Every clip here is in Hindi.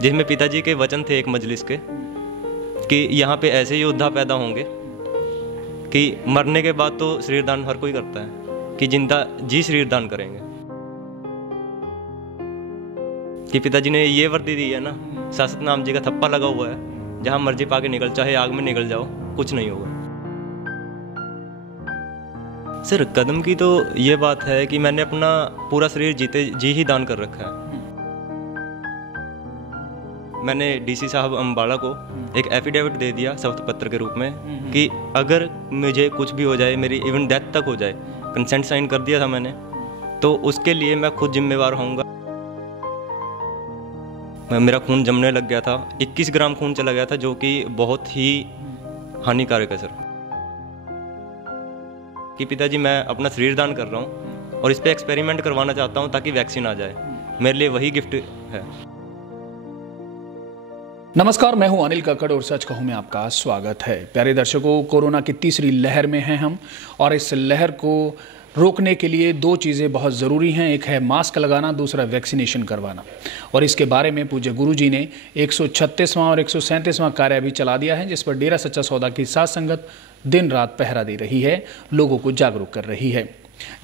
जिसमें पिताजी के वचन थे एक मजलिस के कि यहाँ पे ऐसे योद्धा पैदा होंगे कि मरने के बाद तो शरीर दान हर कोई करता है, कि जिंदा जी शरीर दान करेंगे। कि पिताजी ने ये वर्दी दी है ना, शाश्वत नाम जी का थप्पा लगा हुआ है, जहाँ मर्जी पाके निकल, चाहे आग में निकल जाओ, कुछ नहीं होगा। सर कदम की तो ये बात है कि मैंने अपना पूरा शरीर जीते जी ही दान कर रखा है। मैंने डीसी साहब अम्बाला को एक एफिडेविट दे दिया शपथ पत्र के रूप में कि अगर मुझे कुछ भी हो जाए, मेरी इवन डेथ तक हो जाए, कंसेंट साइन कर दिया था मैंने, तो उसके लिए मैं खुद जिम्मेवार होऊंगा। मेरा खून जमने लग गया था, 21 ग्राम खून चला गया था, जो कि बहुत ही हानिकारक है सर। कि पिताजी मैं अपना शरीर दान कर रहा हूँ और इस पर एक्सपेरिमेंट करवाना चाहता हूँ ताकि वैक्सीन आ जाए, मेरे लिए वही गिफ्ट है। नमस्कार, मैं हूं अनिल कक्कड़ और सच कहूं में आपका स्वागत है। प्यारे दर्शकों, कोरोना की तीसरी लहर में हैं हम और इस लहर को रोकने के लिए दो चीज़ें बहुत ज़रूरी हैं। एक है मास्क लगाना, दूसरा वैक्सीनेशन करवाना। और इसके बारे में पूज्य गुरुजी ने 136वां और 137वां कार्य भी चला दिया है, जिस पर डेरा सच्चा सौदा की साथ संगत दिन रात पहरा दे रही है, लोगों को जागरूक कर रही है।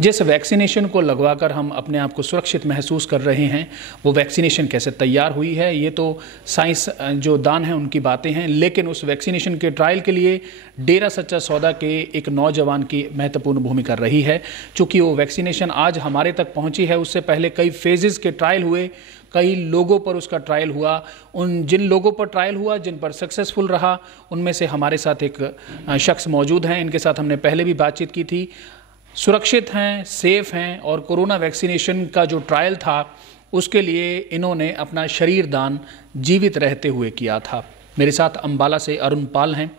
जिस वैक्सीनेशन को लगवाकर हम अपने आप को सुरक्षित महसूस कर रहे हैं, वो वैक्सीनेशन कैसे तैयार हुई है, ये तो साइंस जो दान है उनकी बातें हैं। लेकिन उस वैक्सीनेशन के ट्रायल के लिए डेरा सच्चा सौदा के एक नौजवान की महत्वपूर्ण भूमिका रही है। चूँकि वो वैक्सीनेशन आज हमारे तक पहुँची है, उससे पहले कई फेजेस के ट्रायल हुए, कई लोगों पर उसका ट्रायल हुआ। उन जिन लोगों पर ट्रायल हुआ, जिन पर सक्सेसफुल रहा, उनमें से हमारे साथ एक शख्स मौजूद हैं। इनके साथ हमने पहले भी बातचीत की थी। सुरक्षित हैं, सेफ हैं और कोरोना वैक्सीनेशन का जो ट्रायल था उसके लिए इन्होंने अपना शरीर दान जीवित रहते हुए किया था। मेरे साथ अम्बाला से अरुण पाल हैं।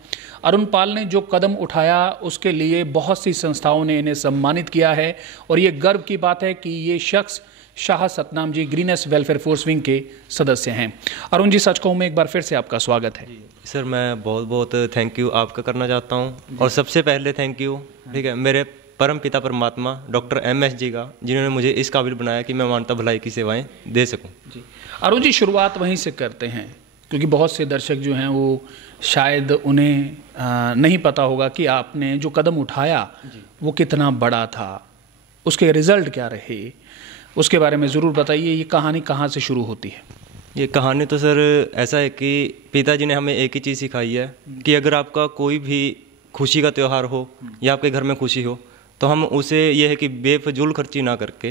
अरुण पाल ने जो कदम उठाया उसके लिए बहुत सी संस्थाओं ने इन्हें सम्मानित किया है और ये गर्व की बात है कि ये शख्स Shah Satnam ji greenish welfare force wing के सदस्य हैं। अरुण जी, सच कहूं में एक बार फिर से आपका स्वागत है। सर मैं बहुत बहुत थैंक यू आपका करना चाहता हूं, और सबसे पहले थैंक यू ठीक है मेरे परम पिता परमात्मा डॉक्टर MS जी का, जिन्होंने मुझे इस काबिल बनाया कि मैं मानवता भलाई की सेवाएं दे सकूं। जी अरुण जी, शुरुआत वहीं से करते हैं, क्योंकि बहुत से दर्शक जो हैं वो शायद उन्हें नहीं पता होगा कि आपने जो कदम उठाया वो कितना बड़ा था, उसके रिजल्ट क्या रहे, उसके बारे में ज़रूर बताइए। ये कहानी कहाँ से शुरू होती है? ये कहानी तो सर ऐसा है कि पिताजी ने हमें एक ही चीज़ सिखाई है कि अगर आपका कोई भी खुशी का त्यौहार हो या आपके घर में खुशी हो, तो हम उसे यह है कि बेफजूल खर्ची ना करके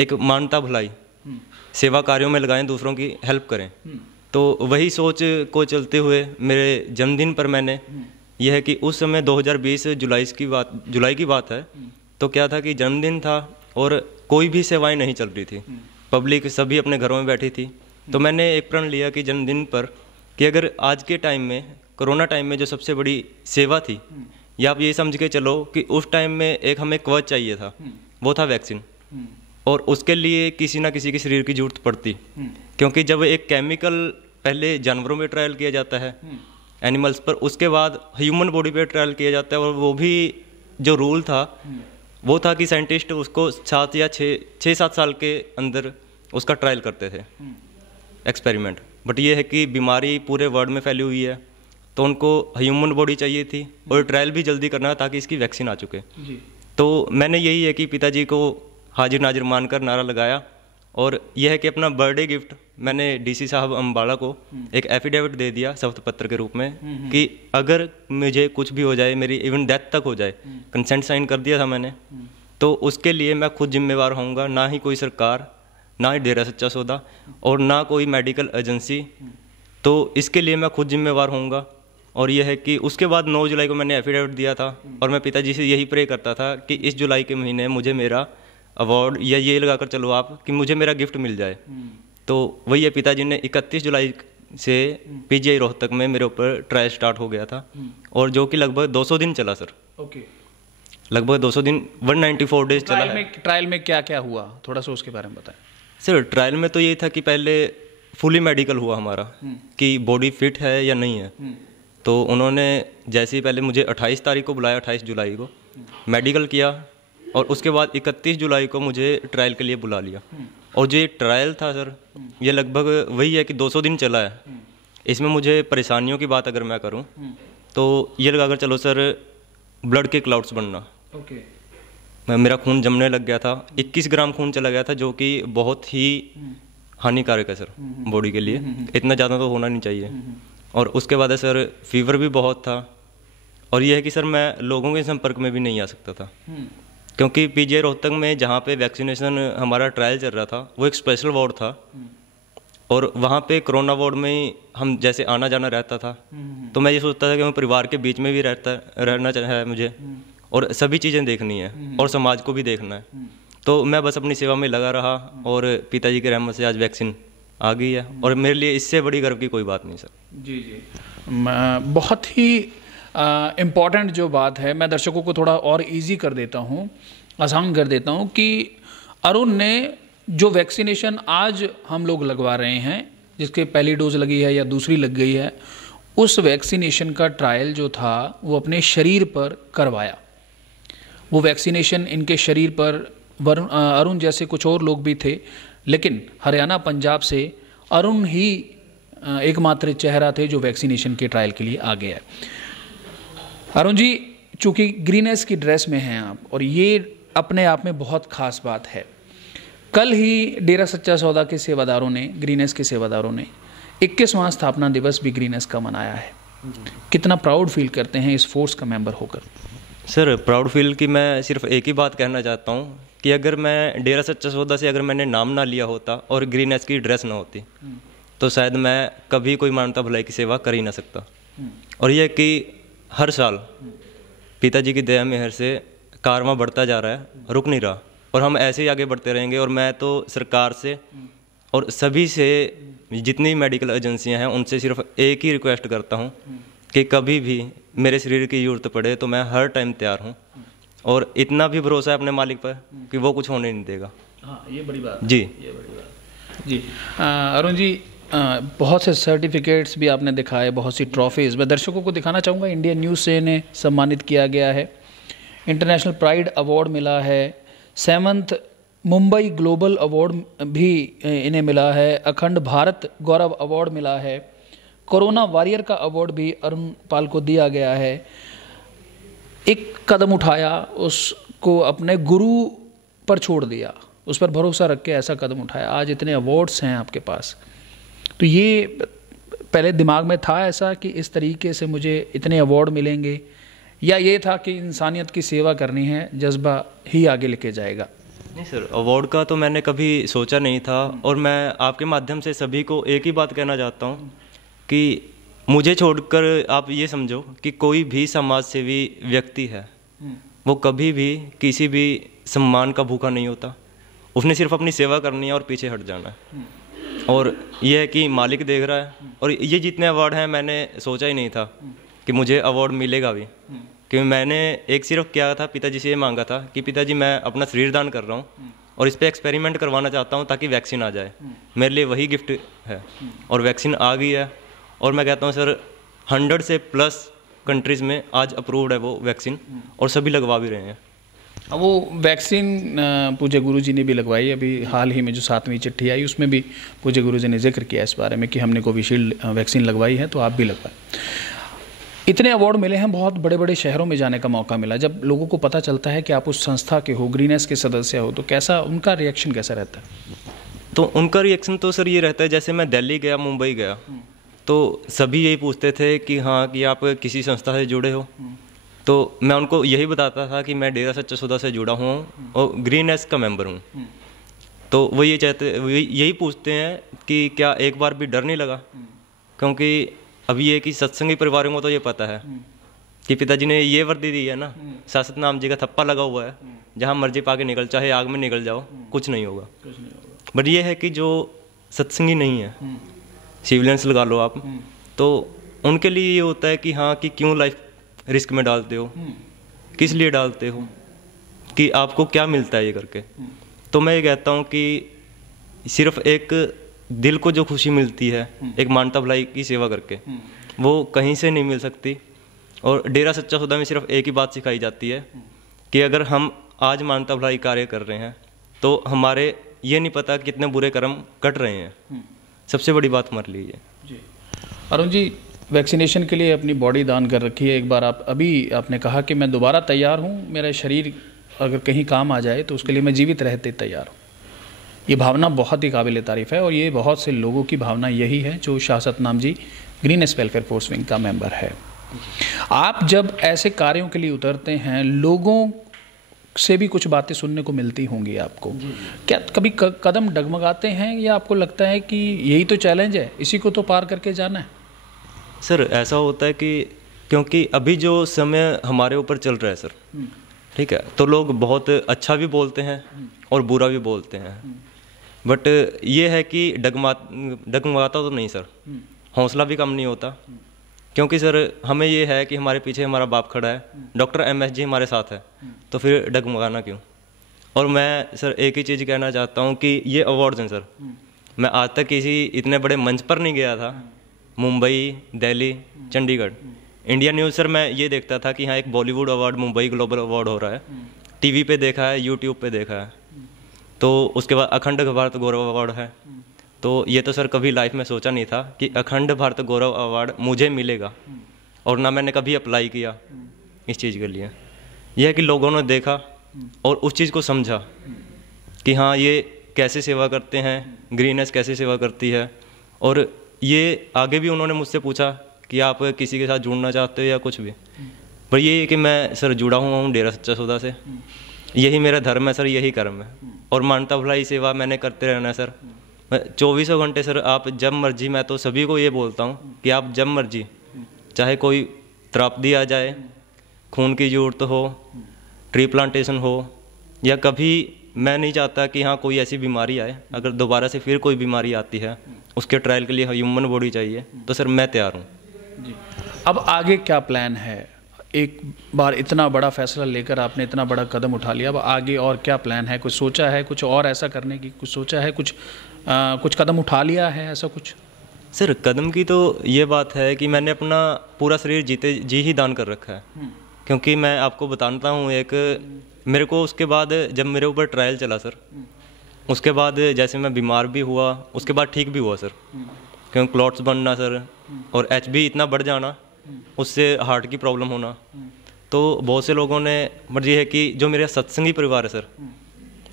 एक मानवता भलाई सेवा कार्यों में लगाएं, दूसरों की हेल्प करें। तो वही सोच को चलते हुए मेरे जन्मदिन पर मैंने यह है कि उस समय 2020 जुलाई की बात है, तो क्या था कि जन्मदिन था और कोई भी सेवाएं नहीं चल रही थी, पब्लिक सभी अपने घरों में बैठी थी। तो मैंने एक प्रण लिया कि जन्मदिन पर कि अगर आज के टाइम में, कोरोना टाइम में जो सबसे बड़ी सेवा थी, या आप ये समझ के चलो कि उस टाइम में एक हमें कवच चाहिए था, वो था वैक्सीन। और उसके लिए किसी ना किसी के शरीर की जरूरत पड़ती, क्योंकि जब एक केमिकल पहले जानवरों में ट्रायल किया जाता है, एनिमल्स पर, उसके बाद ह्यूमन बॉडी पे ट्रायल किया जाता है, और वो भी जो रूल था वो था कि साइंटिस्ट उसको 7 या 6-7 साल के अंदर उसका ट्रायल करते थे, एक्सपेरिमेंट। बट ये है कि बीमारी पूरे वर्ल्ड में फैली हुई है, तो उनको ह्यूमन बॉडी चाहिए थी और ट्रायल भी जल्दी करना है ताकि इसकी वैक्सीन आ चुके जी। तो मैंने यही है कि पिताजी को हाजिर नाजिर मानकर नारा लगाया, और यह है कि अपना बर्थडे गिफ्ट मैंने डीसी साहब अम्बाला को एक एफिडेविट दे दिया शपथ पत्र के रूप में कि अगर मुझे कुछ भी हो जाए, मेरी इवन डेथ तक हो जाए, कंसेंट साइन कर दिया था मैंने, तो उसके लिए मैं खुद जिम्मेवार होऊंगा, ना ही कोई सरकार, ना ही डेरा सच्चा सौदा और ना कोई मेडिकल एजेंसी। तो इसके लिए मैं खुद जिम्मेवार होऊंगा। और यह है कि उसके बाद 9 जुलाई को मैंने एफिडेविट दिया था, और मैं पिताजी से यही प्रे करता था कि इस जुलाई के महीने मुझे मेरा अवार्ड या ये लगाकर चलो आप कि मुझे मेरा गिफ्ट मिल जाए। तो वही है, पिताजी ने 31 जुलाई से PGI रोहतक में मेरे ऊपर ट्रायल स्टार्ट हो गया था, और जो कि लगभग 200 दिन चला सर। ओके, लगभग 200 दिन, 194 डेज चला है। ट्रायल में क्या क्या हुआ, थोड़ा सा उसके बारे में बताएं। सर ट्रायल में तो यही था कि पहले फुली मेडिकल हुआ हमारा कि बॉडी फिट है या नहीं है। तो उन्होंने जैसे ही पहले मुझे 28 तारीख को बुलाया, 28 जुलाई को मेडिकल किया, और उसके बाद 31 जुलाई को मुझे ट्रायल के लिए बुला लिया। और जो ये ट्रायल था सर, ये लगभग वही है कि 200 दिन चला है। इसमें मुझे परेशानियों की बात अगर मैं करूं तो ये लगा कर चलो सर, ब्लड के क्लाउड्स बनना। मेरा खून जमने लग गया था, 21 ग्राम खून चला गया था, जो कि बहुत ही हानिकारक है सर बॉडी के लिए। इतना ज़्यादा तो होना नहीं चाहिए। और उसके बाद है सर, फीवर भी बहुत था। और यह है कि सर मैं लोगों के संपर्क में भी नहीं आ सकता था, क्योंकि पीजीआई रोहतक में जहाँ पे वैक्सीनेशन हमारा ट्रायल चल रहा था वो एक स्पेशल वार्ड था, और वहाँ पे कोरोना वार्ड में ही हम जैसे आना जाना रहता था। तो मैं ये सोचता था कि मैं परिवार के बीच में भी रहना है मुझे, और सभी चीज़ें देखनी है और समाज को भी देखना है। तो मैं बस अपनी सेवा में लगा रहा, और पिताजी की रहमत से आज वैक्सीन आ गई है, और मेरे लिए इससे बड़ी गर्व की कोई बात नहीं सर। जी जी, बहुत ही इम्पॉर्टेंट जो बात है, मैं दर्शकों को थोड़ा और इजी कर देता हूँ, आसान कर देता हूँ कि अरुण ने जो वैक्सीनेशन आज हम लोग लगवा रहे हैं, जिसके पहली डोज लगी है या दूसरी लग गई है, उस वैक्सीनेशन का ट्रायल जो था वो अपने शरीर पर करवाया। वो वैक्सीनेशन इनके शरीर पर अरुण जैसे कुछ और लोग भी थे, लेकिन हरियाणा पंजाब से अरुण ही एकमात्र चेहरा थे जो वैक्सीनेशन के ट्रायल के लिए आ गया है। अरुण जी, चूंकि ग्रीनेस की ड्रेस में हैं आप, और ये अपने आप में बहुत खास बात है। कल ही डेरा सच्चा सौदा के सेवादारों ने, ग्रीनेस के सेवादारों ने 21वां स्थापना दिवस भी ग्रीनेस का मनाया है। कितना प्राउड फील करते हैं इस फोर्स का मेंबर होकर? सर प्राउड फील की मैं सिर्फ एक ही बात कहना चाहता हूँ कि अगर मैं डेरा सच्चा सौदा से अगर मैंने नाम ना लिया होता और ग्रीनेस की ड्रेस ना होती, तो शायद मैं कभी कोई मानवता भलाई की सेवा कर ही ना सकता। और यह कि हर साल पिताजी की दया मेहर से कारवां बढ़ता जा रहा है, रुक नहीं रहा, और हम ऐसे ही आगे बढ़ते रहेंगे। और मैं तो सरकार से और सभी से, जितनी मेडिकल एजेंसियां हैं, उनसे सिर्फ एक ही रिक्वेस्ट करता हूं कि कभी भी मेरे शरीर की जरूरत पड़े तो मैं हर टाइम तैयार हूं, और इतना भी भरोसा है अपने मालिक पर कि वो कुछ होने नहीं देगा। हाँ, ये बड़ी बात जी, ये बड़ी बात जी। अरुण जी, बहुत से सर्टिफिकेट्स भी आपने दिखाए, बहुत सी ट्रॉफीज़ मैं दर्शकों को दिखाना चाहूँगा। इंडियन न्यूज़ से इन्हें सम्मानित किया गया है, इंटरनेशनल प्राइड अवार्ड मिला है, 7th मुंबई ग्लोबल अवार्ड भी इन्हें मिला है, अखंड भारत गौरव अवार्ड मिला है, कोरोना वॉरियर का अवार्ड भी अरुण पाल को दिया गया है। एक कदम उठाया, उसको अपने गुरु पर छोड़ दिया, उस पर भरोसा रख के ऐसा कदम उठाया, आज इतने अवार्ड्स हैं आपके पास। तो ये पहले दिमाग में था ऐसा कि इस तरीके से मुझे इतने अवार्ड मिलेंगे, या ये था कि इंसानियत की सेवा करनी है, जज्बा ही आगे लेके जाएगा? नहीं सर, अवार्ड का तो मैंने कभी सोचा नहीं था। और मैं आपके माध्यम से सभी को एक ही बात कहना चाहता हूँ कि मुझे छोड़कर आप ये समझो कि कोई भी समाज सेवी व्यक्ति है, वो कभी भी किसी भी सम्मान का भूखा नहीं होता। उसने सिर्फ अपनी सेवा करनी है और पीछे हट जाना है। और यह है कि मालिक देख रहा है। और ये जितने अवार्ड हैं, मैंने सोचा ही नहीं था कि मुझे अवार्ड मिलेगा भी, क्योंकि मैंने एक सिर्फ क्या था, पिताजी से ये मांगा था कि पिताजी मैं अपना शरीर दान कर रहा हूँ और इस पर एक्सपेरिमेंट करवाना चाहता हूँ ताकि वैक्सीन आ जाए। मेरे लिए वही गिफ्ट है, और वैक्सीन आ गई है। और मैं कहता हूँ सर, 100 से प्लस कंट्रीज़ में आज अप्रूव्ड है वो वैक्सीन, और सभी लगवा भी रहे हैं। अब वो वैक्सीन पूज्य गुरुजी ने भी लगवाई। अभी हाल ही में जो 7वीं चिट्ठी आई, उसमें भी पूज्य गुरुजी ने जिक्र किया इस बारे में कि हमने कोविशील्ड वैक्सीन लगवाई है, तो आप भी लगवाएं। इतने अवार्ड मिले हैं, बहुत बड़े बड़े शहरों में जाने का मौका मिला। जब लोगों को पता चलता है कि आप उस संस्था के हो, ग्रीनेस के सदस्य हो, तो कैसा उनका रिएक्शन कैसा रहता है? तो उनका रिएक्शन तो सर ये रहता है, जैसे मैं दिल्ली गया, मुंबई गया, तो सभी यही पूछते थे कि हाँ, कि आप किसी संस्था से जुड़े हो। तो मैं उनको यही बताता था कि मैं डेरा सच्चा सौदा से जुड़ा हूँ और ग्रीनेस का मेंबर हूँ। तो वो ये यही पूछते हैं कि क्या एक बार भी डर नहीं लगा, क्योंकि अभी ये कि सत्संगी परिवारों को तो ये पता है कि पिताजी ने ये वर्दी दी है ना, शाश्वत नाम जी का थप्पा लगा हुआ है, जहाँ मर्जी पाके निकल, चाहे आग में निकल जाओ, कुछ नहीं होगा। बट ये है कि जो सत्संगी नहीं है, सिविलियंस लगा लो आप, तो उनके लिए ये होता है कि हाँ, कि क्यों लाइफ रिस्क में डालते हो, किस लिए डालते हो, कि आपको क्या मिलता है ये करके। तो मैं ये कहता हूँ कि सिर्फ एक दिल को जो खुशी मिलती है एक मानवता भलाई की सेवा करके, वो कहीं से नहीं मिल सकती। और डेरा सच्चा सौदा में सिर्फ एक ही बात सिखाई जाती है कि अगर हम आज मानवता भलाई कार्य कर रहे हैं तो हमारे ये नहीं पता कितने बुरे कर्म कट रहे हैं। सबसे बड़ी बात हमारे लिए ये। जी अरुण जी, वैक्सीनेशन के लिए अपनी बॉडी दान कर रखी है। एक बार आपने कहा कि मैं दोबारा तैयार हूँ, मेरा शरीर अगर कहीं काम आ जाए तो उसके लिए मैं जीवित रहते तैयार हूँ। ये भावना बहुत ही काबिल तारीफ़ है और ये बहुत से लोगों की भावना यही है जो Shah Satnam ji greenish welfare force wing का मेंबर है। आप जब ऐसे कार्यों के लिए उतरते हैं, लोगों से भी कुछ बातें सुनने को मिलती होंगी आपको। क्या कभी कदम डगमगाते हैं या आपको लगता है कि यही तो चैलेंज है, इसी को तो पार करके जाना है? सर ऐसा होता है कि क्योंकि अभी जो समय हमारे ऊपर चल रहा है सर, ठीक है, तो लोग बहुत अच्छा भी बोलते हैं और बुरा भी बोलते हैं, बट ये है कि डगमगाता तो नहीं सर, हौसला भी कम नहीं होता। क्योंकि सर हमें ये है कि हमारे पीछे हमारा बाप खड़ा है, डॉक्टर MS जी हमारे साथ है, तो फिर डगमगाना क्यों। और मैं सर एक ही चीज़ कहना चाहता हूँ कि ये अवार्ड्स हैं सर, मैं आज तक किसी इतने बड़े मंच पर नहीं गया था। Mumbai, Delhi, Chandigarh, India news sir मैं ये देखता था कि हाँ एक Bollywood award, Mumbai global award हो रहा है, टीवी पे देखा है, यूट्यूब पे देखा है। तो उसके बाद अखंड भारत गौरव अवार्ड है, तो ये तो सर कभी लाइफ में सोचा नहीं था कि अखंड भारत गौरव अवार्ड मुझे मिलेगा, और ना मैंने कभी अप्लाई किया इस चीज़ के लिए। यह है कि लोगों ने देखा और उस चीज़ को समझा कि हाँ ये कैसे सेवा करते हैं, ग्रीनेस कैसे सेवा करती है। और ये आगे भी उन्होंने मुझसे पूछा कि आप किसी के साथ जुड़ना चाहते हो या कुछ भी, पर ये है कि मैं सर जुड़ा हुआ हूँ डेरा सच्चा सौदा से, यही मेरा धर्म है सर, यही कर्म है। और मानवता भलाई सेवा मैंने करते रहना है सर। 24 घंटे सर, आप जब मर्जी, मैं तो सभी को ये बोलता हूँ कि आप जब मर्जी, चाहे कोई त्रासदी आ जाए, खून की ज़रूरत हो, ट्री प्लांटेशन हो, या कभी मैं नहीं चाहता कि हाँ कोई ऐसी बीमारी आए, अगर दोबारा से फिर कोई बीमारी आती है, उसके ट्रायल के लिए ह्यूमन बॉडी चाहिए, तो सर मैं तैयार हूँ जी। अब आगे क्या प्लान है? एक बार इतना बड़ा फैसला लेकर आपने इतना बड़ा कदम उठा लिया, अब आगे और क्या प्लान है? कुछ सोचा है, कुछ और ऐसा करने की कुछ सोचा है, कुछ कदम उठा लिया है ऐसा कुछ? सर कदम की तो ये बात है कि मैंने अपना पूरा शरीर जीते जी ही दान कर रखा है। क्योंकि मैं आपको बताता हूँ, एक मेरे को उसके बाद जब मेरे ऊपर ट्रायल चला सर, उसके बाद जैसे मैं बीमार भी हुआ, उसके बाद ठीक भी हुआ सर। क्योंकि क्लॉट्स बनना सर, और HB इतना बढ़ जाना, उससे हार्ट की प्रॉब्लम होना, तो बहुत से लोगों ने, मतलब ये है कि जो मेरा सत्संगी परिवार है सर,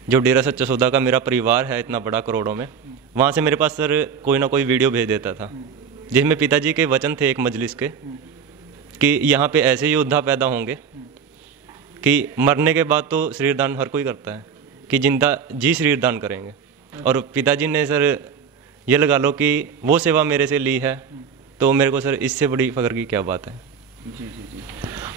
जो डेरा सच्चा सौदा का मेरा परिवार है इतना बड़ा करोड़ों में, वहाँ से मेरे पास सर कोई ना कोई वीडियो भेज देता था, जिसमें पिताजी के वचन थे एक मजलिस के कि यहाँ पे ऐसे योद्धा पैदा होंगे कि मरने के बाद तो शरीर दान हर कोई करता है, कि जिंदा जी शरीर दान करेंगे। और पिताजी ने सर ये लगा लो कि वो सेवा मेरे से ली है, तो मेरे को सर इससे बड़ी फख्र की क्या बात है। जी जी जी।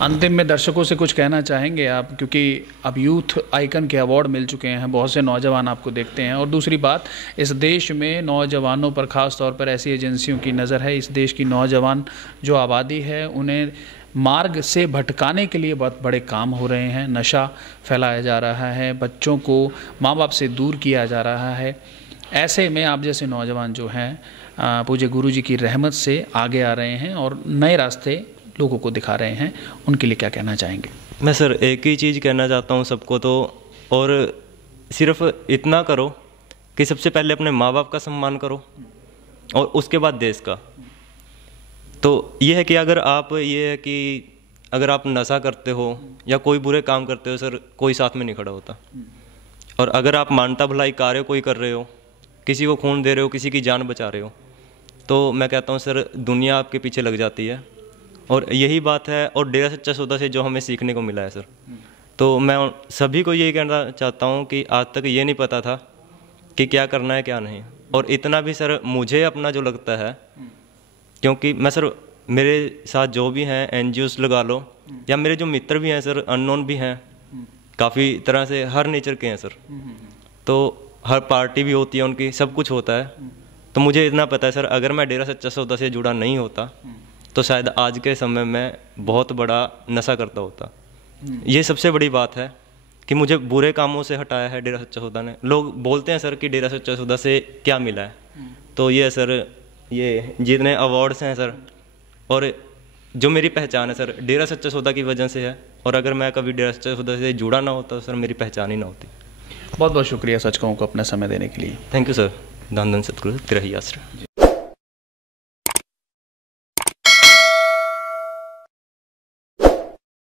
अंतिम में दर्शकों से कुछ कहना चाहेंगे आप, क्योंकि अब यूथ आइकन के अवार्ड मिल चुके हैं, बहुत से नौजवान आपको देखते हैं, और दूसरी बात, इस देश में नौजवानों पर ख़ास तौर पर ऐसी एजेंसियों की नज़र है। इस देश की नौजवान जो आबादी है, उन्हें मार्ग से भटकाने के लिए बहुत बड़े काम हो रहे हैं। नशा फैलाया जा रहा है, बच्चों को माँ बाप से दूर किया जा रहा है। ऐसे में आप जैसे नौजवान जो हैं, पूज्य गुरु जी की रहमत से आगे आ रहे हैं और नए रास्ते लोगों को दिखा रहे हैं, उनके लिए क्या कहना चाहेंगे? मैं सर एक ही चीज़ कहना चाहता हूँ सबको, तो और सिर्फ इतना करो कि सबसे पहले अपने माँ बाप का सम्मान करो और उसके बाद देश का। तो ये है कि अगर आप नशा करते हो या कोई बुरे काम करते हो सर, कोई साथ में नहीं खड़ा होता। और अगर आप मानवता भलाई कार्य कोई कर रहे हो, किसी को खून दे रहे हो, किसी की जान बचा रहे हो, तो मैं कहता हूँ सर दुनिया आपके पीछे लग जाती है। और यही बात है, और डेरा सच्चा सौदा से जो हमें सीखने को मिला है सर, तो मैं सभी को यही कहना चाहता हूँ कि आज तक ये नहीं पता था कि क्या करना है क्या नहीं। और इतना भी सर मुझे अपना जो लगता है, क्योंकि मैं सर मेरे साथ जो भी हैं NGOs लगा लो, या मेरे जो मित्र भी हैं सर, अननोन भी हैं, काफ़ी तरह से हर नेचर के हैं सर, तो हर पार्टी भी होती है उनकी, सब कुछ होता है। तो मुझे इतना पता है सर, अगर मैं डेरा सच्चा सौदा से जुड़ा नहीं होता तो शायद आज के समय में बहुत बड़ा नशा करता होता। ये सबसे बड़ी बात है कि मुझे बुरे कामों से हटाया है डेरा सच्चा सौदा ने। लोग बोलते हैं सर कि डेरा सच्चा सौदा से क्या मिला है, तो ये सर ये जितने अवार्ड्स हैं सर, और जो मेरी पहचान है सर, डेरा सच्चा सौदा की वजह से है। और अगर मैं कभी डेरा सच्चा सौदा से जुड़ा ना होता तो सर मेरी पहचान ही ना होती। बहुत बहुत शुक्रिया सच कहूँ को अपना समय देने के लिए। Thank you sir. धन धन सतगुरु तेरा ही आसरा।